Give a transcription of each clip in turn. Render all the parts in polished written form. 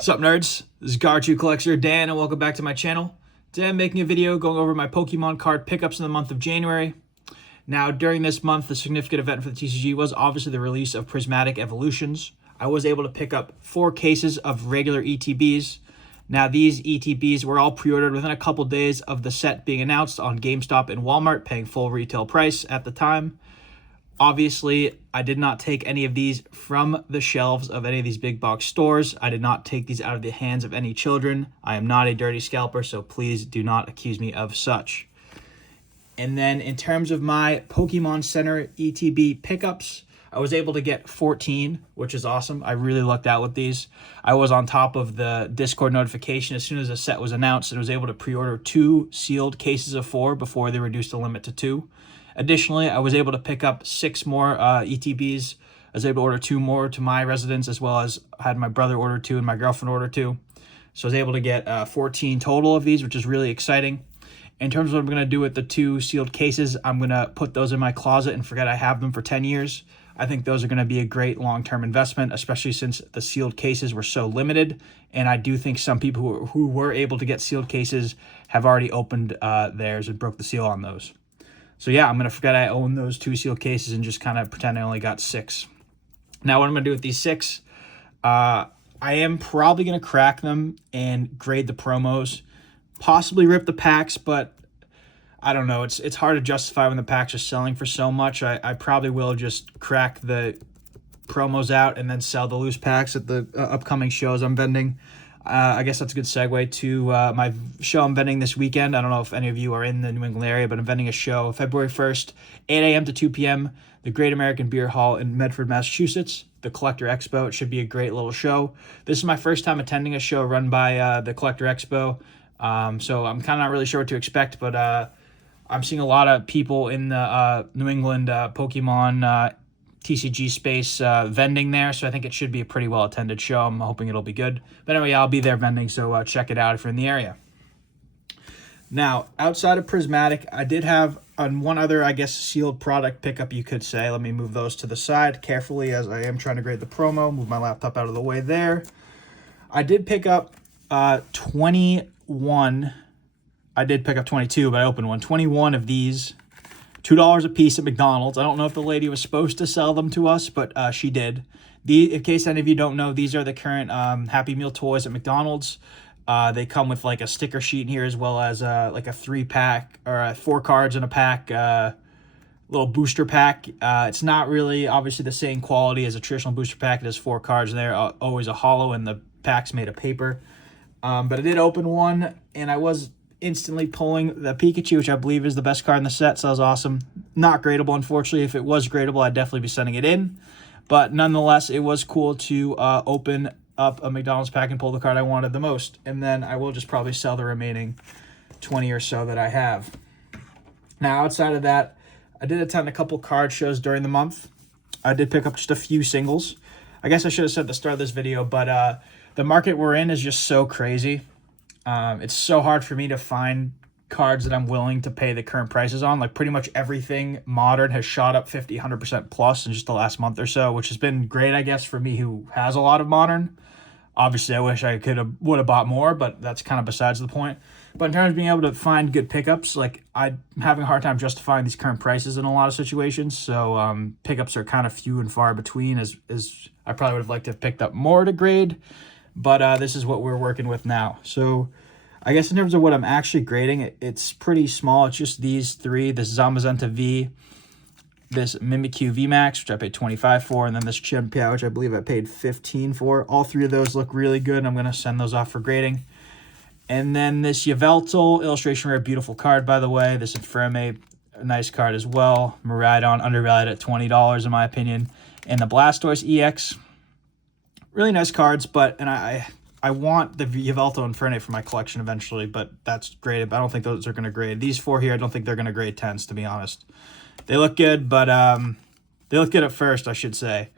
What's up, nerds? This is Garchu Collector Dan, and welcome back to my channel. Today I'm making a video going over my Pokemon card pickups in the month of January. Now, during this month, the significant event for the TCG was obviously the release of Prismatic Evolutions. I was able to pick up 4 cases of regular ETBs. Now, these ETBs were all pre-ordered within a couple days of the set being announced on GameStop and Walmart, paying full retail price at the time. Obviously, I did not take any of these from the shelves of any of these big box stores. I did not take these out of the hands of any children. I am not a dirty scalper, so please do not accuse me of such. And then in terms of my Pokemon Center ETB pickups, I was able to get 14, which is awesome. I really lucked out with these. I was on top of the Discord notification as soon as the set was announced and was able to pre-order 2 sealed cases of 4 before they reduced the limit to 2. Additionally, I was able to pick up 6 more ETBs. I was able to order 2 more to my residence, as well as I had my brother order 2 and my girlfriend order 2. So I was able to get 14 total of these, which is really exciting. In terms of what I'm going to do with the 2 sealed cases, I'm going to put those in my closet and forget I have them for 10 years. I think those are going to be a great long-term investment, especially since the sealed cases were so limited. And I do think some people who were able to get sealed cases have already opened theirs and broke the seal on those. So yeah, I'm going to forget I own those 2 sealed cases and just kind of pretend I only got 6. Now what I'm going to do with these 6, I am probably going to crack them and grade the promos, possibly rip the packs, but I don't know. It's hard to justify when the packs are selling for so much. I probably will just crack the promos out and then sell the loose packs at the upcoming shows I'm vending. I guess that's a good segue to my show I'm vending this weekend. I don't know if any of you are in the New England area, but I'm vending a show February 1st, 8 a.m. to 2 p.m., the Great American Beer Hall in Medford, Massachusetts, the Collector Expo. It should be a great little show. This is my first time attending a show run by the Collector Expo, so I'm kind of not really sure what to expect, but I'm seeing a lot of people in the New England Pokemon TCG space vending there, so I think it should be a pretty well-attended show. I'm hoping it'll be good. But anyway, I'll be there vending, so check it out if you're in the area. Now, outside of Prismatic, I did have one other, I guess, sealed product pickup, you could say. Let me move those to the side carefully as I am trying to grade the promo. Move my laptop out of the way there. I did pick up 21. I did pick up 22, but I opened one. 21 of these. $2 a piece at McDonald's. I don't know if the lady was supposed to sell them to us, but she did. In case any of you don't know, these are the current Happy Meal toys at McDonald's. They come with like a sticker sheet in here, as well as like a 3-pack or 4 cards in a pack, little booster pack. It's not really obviously the same quality as a traditional booster pack. It has 4 cards in there, always a hollow, and the pack's made of paper. But I did open one, and I was instantly pulling the Pikachu, which I believe is the best card in the set, so that was awesome. Not gradable, unfortunately. If it was gradable, I'd definitely be sending it in. But nonetheless, it was cool to open up a McDonald's pack and pull the card I wanted the most. And then I will just probably sell the remaining 20 or so that I have. Now, outside of that, I did attend a couple card shows during the month. I did pick up just a few singles. I guess I should have said at the start of this video, but the market we're in is just so crazy. It's so hard for me to find cards that I'm willing to pay the current prices on. Like pretty much everything modern has shot up 50, 100% plus in just the last month or so, which has been great, I guess, for me who has a lot of modern. Obviously, I wish I would have bought more, but that's kind of besides the point. But in terms of being able to find good pickups, like I'm having a hard time justifying these current prices in a lot of situations. So pickups are kind of few and far between, as I probably would have liked to have picked up more to grade. But this is what we're working with now. So I guess in terms of what I'm actually grading, it's pretty small. It's just these 3, this Zamazenta V, this Mimikyu VMAX, which I paid $25 for, and then this Chien-Pao, which I believe I paid $15 for. All 3 of those look really good, and I'm going to send those off for grading. And then this Yveltal, illustration rare, beautiful card, by the way. This Inferme, a nice card as well. Miraidon, undervalued at $20 in my opinion. And the Blastoise EX, really nice cards, but I want the Yveltal Infernape for my collection eventually, but that's graded. But I don't think those are going to grade. These 4 here, I don't think they're going to grade 10s, to be honest. They look good, but they look good at first, I should say.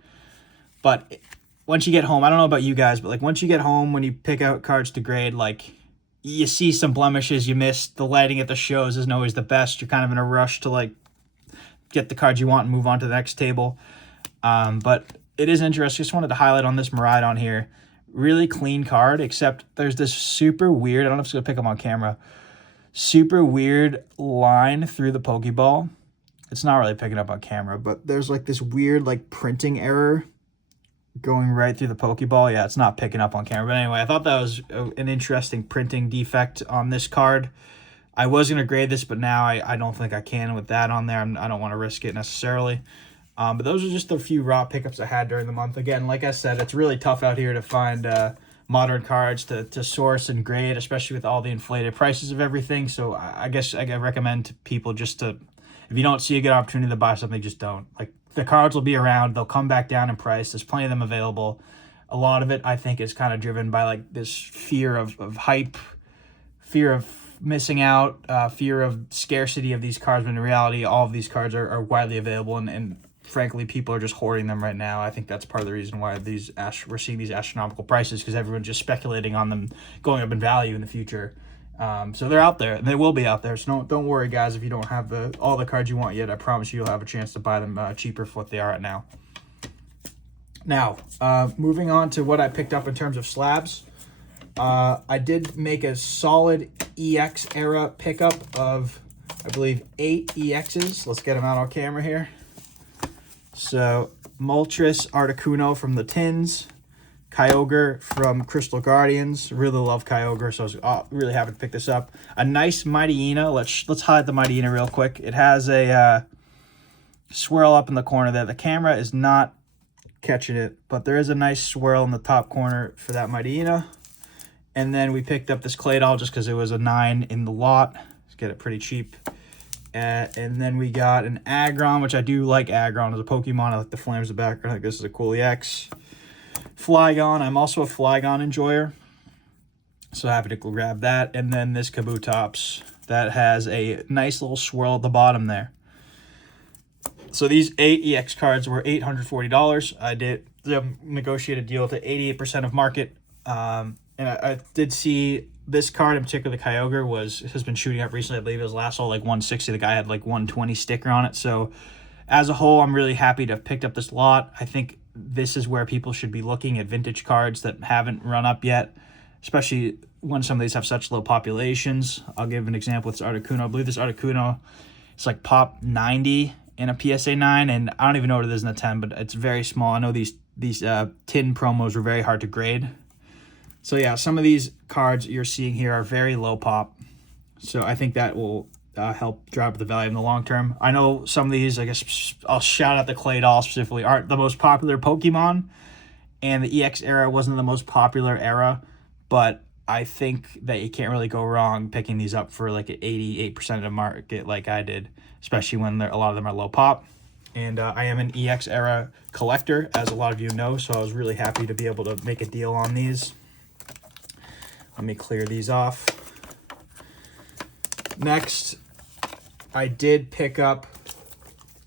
But once you get home, I don't know about you guys, but like once you get home, when you pick out cards to grade, like you see some blemishes you missed. The lighting at the shows isn't always the best. You're kind of in a rush to like get the cards you want and move on to the next table. But it is interesting. Just wanted to highlight on this Miraidon here. really clean card, except there's this super weird, I don't know if it's going to pick up on camera, super weird line through the Pokeball. It's not really picking up on camera, but there's like this weird like printing error going right through the Pokeball. Yeah, it's not picking up on camera. But anyway, I thought that was an interesting printing defect on this card. I was going to grade this, but now I don't think I can with that on there. I don't want to risk it necessarily. But those are just a few raw pickups I had during the month. Again, like I said, it's really tough out here to find modern cards to source and grade, especially with all the inflated prices of everything. So I guess I recommend to people just to, if you don't see a good opportunity to buy something, just don't. Like, the cards will be around. They'll come back down in price. There's plenty of them available. A lot of it, I think, is kind of driven by like this fear of hype, fear of missing out, fear of scarcity of these cards, when in reality, all of these cards are widely available, and frankly, people are just hoarding them right now. I think that's part of the reason why we're seeing these astronomical prices, because everyone's just speculating on them going up in value in the future. So they're out there, and they will be out there. So don't worry, guys, if you don't have all the cards you want yet. I promise you'll have a chance to buy them cheaper for what they are at now. Now, moving on to what I picked up in terms of slabs. I did make a solid EX era pickup of, I believe, 8 EXs. Let's get them out on camera here. So, Moltres Articuno from the Tins, Kyogre from Crystal Guardians. Really love Kyogre, so I was really happy to pick this up. A nice Mightyena. Let's highlight the Mightyena real quick. It has a swirl up in the corner there. The camera is not catching it, but there is a nice swirl in the top corner for that Mightyena. And then we picked up this Claydol just because it was a 9 in the lot. Let's get it pretty cheap. And then we got an Aggron, which I do like Aggron as a Pokemon. I like the flames in the background. I think this is a cool EX. Flygon. I'm also a Flygon enjoyer, so happy to grab that. And then this Kabutops that has a nice little swirl at the bottom there. So these 8 EX cards were $840. I did negotiate a deal to 88% of market. And I did see this card in particular, the Kyogre, has been shooting up recently. I believe it was last sold like 160. The guy had like 120 sticker on it. So as a whole, I'm really happy to have picked up this lot. I think this is where people should be looking at vintage cards that haven't run up yet, especially when some of these have such low populations. I'll give an example with this Articuno. I believe this Articuno is like pop 90 in a PSA 9, and I don't even know what it is in a 10, but it's very small. I know these tin promos were very hard to grade. So yeah, some of these cards you're seeing here are very low pop. So I think that will help drive the value in the long term. I know some of these, I guess I'll shout out the Claydol specifically, aren't the most popular Pokemon, and the EX era wasn't the most popular era, but I think that you can't really go wrong picking these up for like 88% of the market like I did, especially when a lot of them are low pop. And I am an EX era collector, as a lot of you know, so I was really happy to be able to make a deal on these. Let me clear these off. Next, I did pick up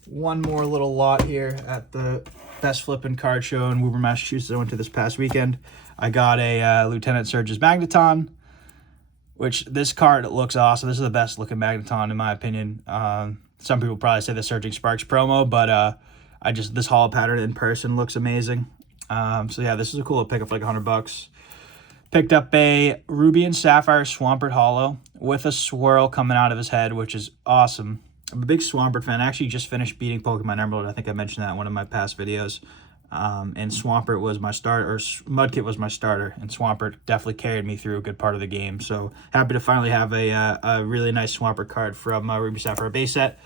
one more little lot here at the Best Flippin' Card Show in Woburn, Massachusetts. I went to this past weekend. I got a Lieutenant Surge's Magneton, which this card looks awesome. This is the best looking Magneton in my opinion. Some people probably say the Surging Sparks promo, but this holo pattern in person looks amazing. So yeah, this is a cool pickup for like $100. Picked up a Ruby and Sapphire Swampert holo with a swirl coming out of his head, which is awesome. I'm a big Swampert fan. I actually just finished beating Pokemon Emerald. I think I mentioned that in one of my past videos. And Swampert was my starter, or Mudkip was my starter, and Swampert definitely carried me through a good part of the game. So happy to finally have a really nice Swampert card from Ruby Sapphire base set.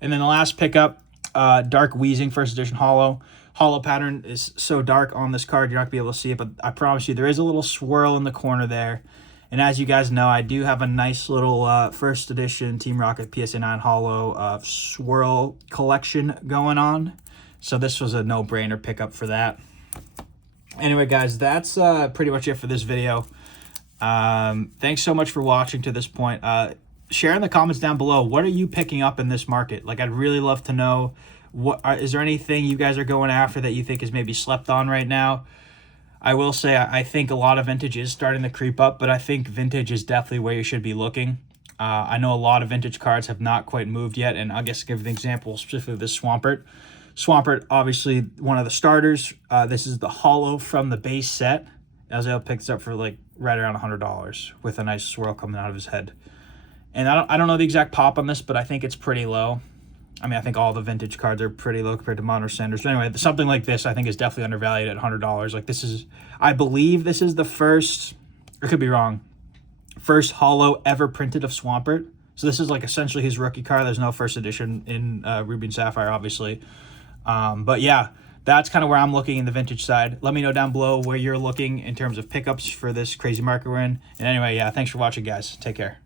And then the last pickup, Dark Weezing First Edition holo. Holo pattern is so dark on this card, you're not going to be able to see it, but I promise you there is a little swirl in the corner there. And as you guys know, I do have a nice little First Edition Team Rocket PSA 9 holo swirl collection going on. So this was a no-brainer pickup for that. Anyway, guys, that's pretty much it for this video. Thanks so much for watching to this point. Share in the comments down below, what are you picking up in this market? Like, I'd really love to know, is there anything you guys are going after that you think is maybe slept on right now? I will say I think a lot of vintage is starting to creep up, but I think vintage is definitely where you should be looking. I know a lot of vintage cards have not quite moved yet, and I'll just give an example, specifically this Swampert. Swampert, obviously one of the starters. This is the holo from the base set. Azael picked this up for like right around $100 with a nice swirl coming out of his head. And I don't know the exact pop on this, but I think it's pretty low. I mean, I think all the vintage cards are pretty low compared to Monroe Sanders. But anyway, something like this I think is definitely undervalued at $100. Like this is, I believe this is the first, or could be wrong, first holo ever printed of Swampert. So this is like essentially his rookie card. There's no first edition in Ruby and Sapphire, obviously. But yeah, that's kind of where I'm looking in the vintage side. Let me know down below where you're looking in terms of pickups for this crazy market we're in. And anyway, yeah, thanks for watching, guys. Take care.